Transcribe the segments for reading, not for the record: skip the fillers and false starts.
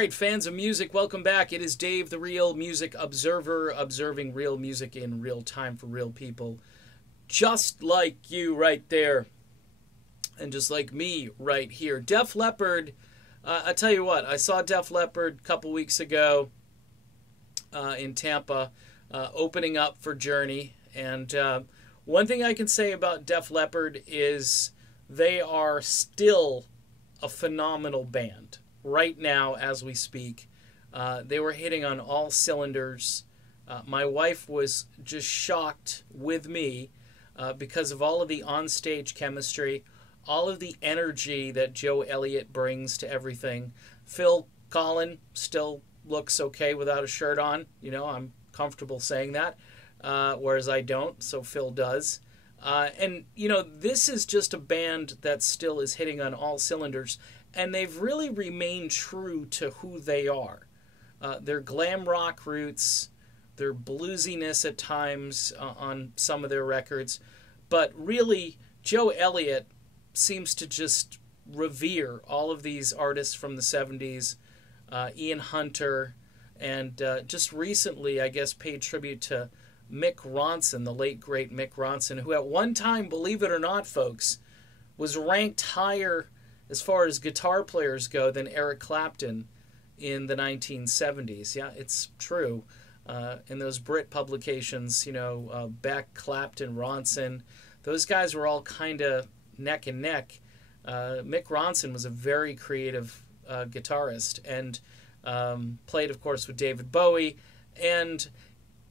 right, fans of music, welcome back. It is Dave, the Real Music Observer, observing real music in real time for real people. Just like you right there. And just like me right here. Def Leppard, I tell you what, I saw Def Leppard a couple weeks ago in Tampa, opening up for Journey. And one thing I can say about Def Leppard is they are still a phenomenal band. Right now, as we speak, they were hitting on all cylinders. My wife was just shocked with me because of all of the onstage chemistry, all of the energy that Joe Elliott brings to everything. Phil Collen still looks okay without a shirt on. You know, I'm comfortable saying that, whereas I don't, so Phil does. And, you know, this is just a band that still is hitting on all cylinders. And they've really remained true to who they are. Their glam rock roots, their bluesiness at times on some of their records. But really, Joe Elliott seems to just revere all of these artists from the 70s. Ian Hunter, and just recently, I guess, paid tribute to Mick Ronson, the late, great Mick Ronson, who at one time, believe it or not, folks, was ranked higher as far as guitar players go than Eric Clapton in the 1970s. Yeah, it's true. In those Brit publications, you know, Beck, Clapton, Ronson, those guys were all kind of neck and neck. Mick Ronson was a very creative guitarist and played, of course, with David Bowie. And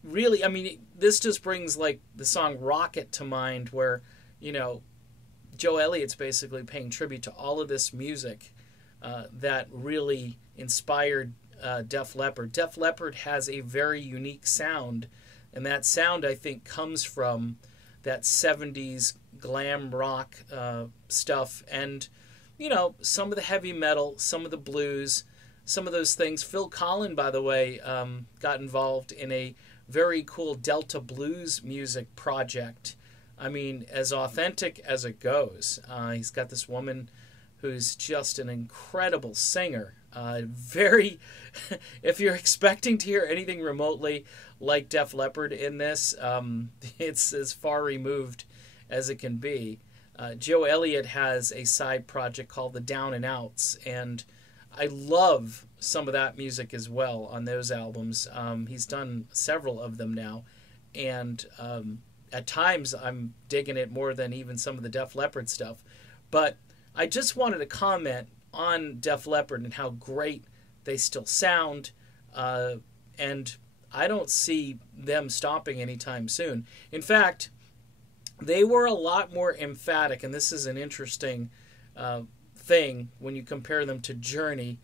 really, I mean, this just brings, like, the song Rocket to mind where, you know, Joe Elliott's basically paying tribute to all of this music that really inspired Def Leppard. Def Leppard has a very unique sound, and that sound, I think, comes from that 70s glam rock stuff and, you know, some of the heavy metal, some of the blues, some of those things. Phil Collen, by the way, got involved in a very cool Delta blues music project. I mean, as authentic as it goes. He's got this woman who's just an incredible singer. If you're expecting to hear anything remotely like Def Leppard in this, it's as far removed as it can be. Joe Elliott has a side project called The Down and Outs, and I love some of that music as well on those albums. He's done several of them now, and at times I'm digging it more than even some of the Def Leppard stuff. But I just wanted to comment on Def Leppard and how great they still sound, and I don't see them stopping anytime soon. In fact, they were a lot more emphatic, and this is an interesting thing when you compare them to Journey.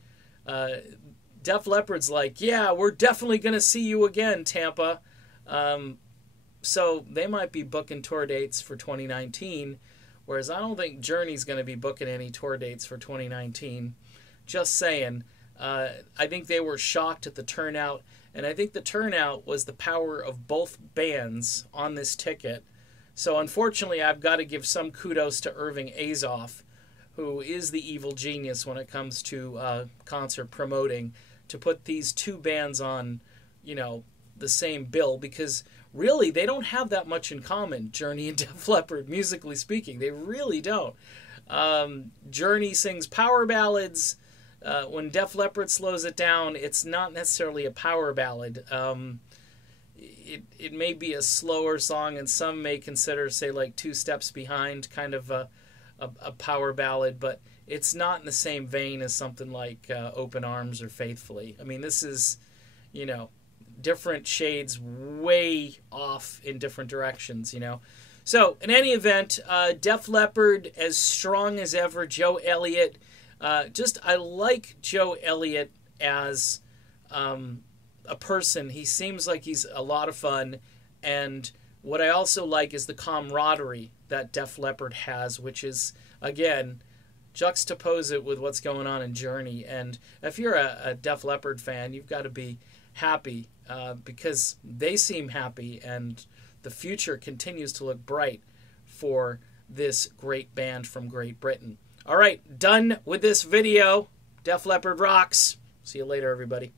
Def Leppard's like, yeah, we're definitely going to see you again, Tampa. So they might be booking tour dates for 2019, whereas I don't think Journey's going to be booking any tour dates for 2019. Just saying. I think they were shocked at the turnout, and I think the turnout was the power of both bands on this ticket. So unfortunately, I've got to give some kudos to Irving Azoff, who is the evil genius when it comes to concert promoting, to put these two bands on, you know, the same bill, because really they don't have that much in common, Journey and Def Leppard, musically speaking. They really don't. Journey sings power ballads. When Def Leppard slows it down, it's not necessarily a power ballad. It may be a slower song, and some may consider, say, like Two Steps Behind, kind of a power ballad, but it's not in the same vein as something like Open Arms or Faithfully. I mean, this is, you know, different shades way off in different directions, you know. So, in any event, Def Leppard, as strong as ever. Joe Elliott, I like Joe Elliott as a person. He seems like he's a lot of fun, and what I also like is the camaraderie that Def Leppard has, which is, again, juxtapose it with what's going on in Journey. And if you're a Def Leppard fan, you've got to be happy because they seem happy, and the future continues to look bright for this great band from Great Britain. All right, done with this video. Def Leppard rocks. See you later, everybody.